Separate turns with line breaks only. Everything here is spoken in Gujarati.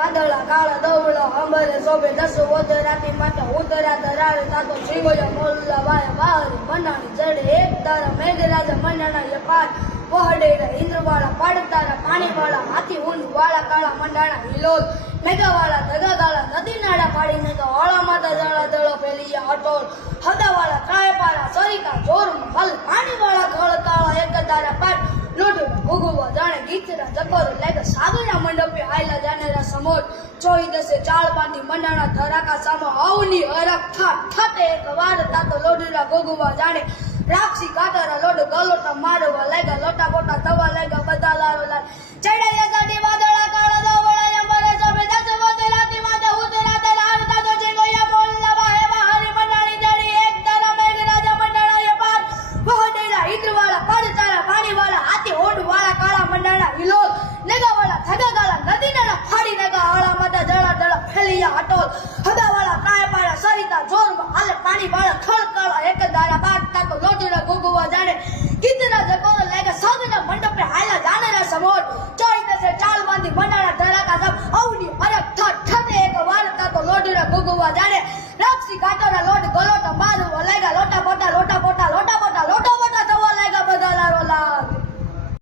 કાંદળા, કાળા દવળો અંબરે શોભે દસો ઓદરાતી માટે ઉદરા ધરાવે તાતો શ્રીગોયા મોલ્લા વાય વાહરી મનાણી ચડે. એક તારા મેઘરાજા મનાના એ પાર વહડેરા ઇન્દ્રવાળા પાડતારા પાણીવાળા હાથી ઊંધ વાળા કાળા મંડાણા હિલોલ. મેઘાવાળા ધગા ગાળા નદી નાળા પાડી નાખા વાળા માતા જાળા દળો પેલી અટોલ. હદાવાળા કાયપાળા સરિકા જોર હલ. પાણીવાળા ઘળ કાળા એક તારા પાટ લોટ ભોગવવા જાણે ગીતરા જકોર લાગે સાગરના મંડપે આયલા જાનેરા સમોર ચોઈ દસે ચાળ બાંધી મંડાણા ધરાકા સામો આવની હરક ઠાટ એક વાર તાતો લોડીરા ભોગવવા જાણે. રાક્ષી કાતરા લોડ ગલોટા મારવા લાગ્યા લોટા બોટા તવા લાગ્યા, બધા લારો લાલ ચડાયા ટોલ હદાવાળા પ્રાય પાયા સરિતા, જોરમાં હાલે પાણી વાળા ખળકાળા, એક દારા બાટ તાકો લોટીના ગુગવા જાણે. ગીતના જકોર લાગે સગના મંડપે હાલા જાણેરા સમોર. ચોરી તસે ચાલ બાંધી બનાડા ધરાકા સબ અવની અરક ઠઠ ઠઠે એક વાર્તા તો લોટીના ગુગવા જાણે. રાક્ષી કાટોના